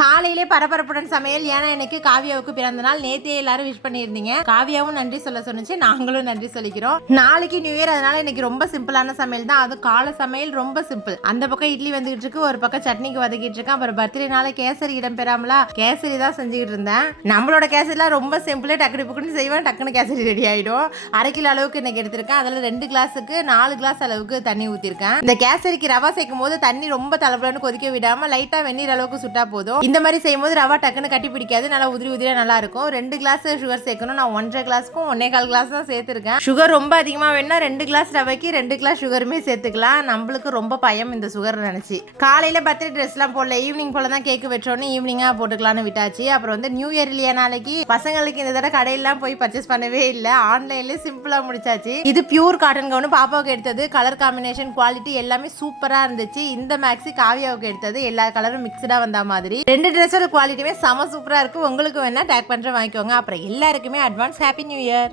காலையிலே பரபரப்புடன் சமையல். ஏன்னா எனக்கு காவியாவுக்கு பிறந்த நாள். நேத்தே எல்லாரும் விஷ் பண்ணியிருந்தீங்க. காவியாவும் நன்றி சொல்ல சொன்னிச்சு, நாங்களும் நன்றி சொல்லிக்கிறோம். நாளைக்கு நியூ இயர், அதனால இன்னைக்கு ரொம்ப சிம்பிளான சமையல் தான். அது காலை சமையல் ரொம்ப சிம்பிள். அந்த பக்கம் இட்லி வந்துகிட்டு இருக்கு, ஒரு பக்கம் சட்னிக்கு வதக்கிட்டு இருக்கேன். அப்புறம் பர்த்டேனால கேசரி இடம் பெறாமலா கேசரி தான் செஞ்சுக்கிட்டு இருந்தேன். நம்மளோட கேசரிலாம் ரொம்ப சிம்பிளே, டக்குனு புக்குன்னு செய்வேன், டக்குனு கேசரி ரெடி ஆயிடும். 1/2 கிலோ அளவுக்கு இன்னைக்கு எடுத்திருக்கேன். அதில் 2 கிளாஸுக்கு 4 கிளாஸ் அளவுக்கு தண்ணி ஊற்றிருக்கேன். இந்த கேசரிக்கு ரவா சேர்க்கும் போது தண்ணி ரொம்ப தளபலன்னு கொதிக்க விடாம லைட்டா வெந்நீர் அளவுக்கு சுட்டா போதும். இந்த மாதிரி செய்யும்போது ரவா டக்குன்னு கட்டி பிடிக்காது, நல்லா உதிரி உதிரியா நல்லா இருக்கும். 2 கிளாஸ் சுகர் சேர்க்கணும். நான் 1.5 கிளாஸ்க்கும் 1.25 கிளாஸ் தான் சேர்த்துருக்கேன். சுகர் ரொம்ப அதிகமா வேணா 2 கிளாஸ் ரவைக்கு 2 கிளாஸ் சுகருமே சேர்த்துக்கலாம். நம்மளுக்கு ரொம்ப பயம் இந்த சுகர் நினைச்சு. காலையில பர்த்டே ட்ரெஸ்லாம் போடல, ஈவினிங் போல தான் கேக் வெட்டோன்னு ஈவினிங்கா போட்டுக்கலாம்னு விட்டாச்சு. அப்புறம் வந்து நியூ இயர் இல்லையா நாளைக்கு, பசங்களுக்கு இந்த தடவை கடையெல்லாம் போய் பர்ச்சேஸ் பண்ணவே இல்லை, ஆன்லைன்லேயே சிம்பிளா முடிச்சாச்சு. இது பியூர் காட்டன் கவுன், பாப்பாவுக்கு எடுத்தது. கலர் காம்பினேஷன் குவாலிட்டி எல்லாமே சூப்பரா இருந்துச்சு. இந்த மேக்ஸி காவியாவுக்கு எடுத்தது, எல்லா கலரும் மிக்சடா வந்த மாதிரி. 2 ட்ரெஸ் குவாலிட்டியுமே செம சூப்பரா இருக்கு. உங்களுக்கு வேணா டேக் பண்ற வாங்கிக்கோங்க. அப்புறம் எல்லாருக்குமே அட்வான்ஸ் ஹாப்பி நியூ இயர்.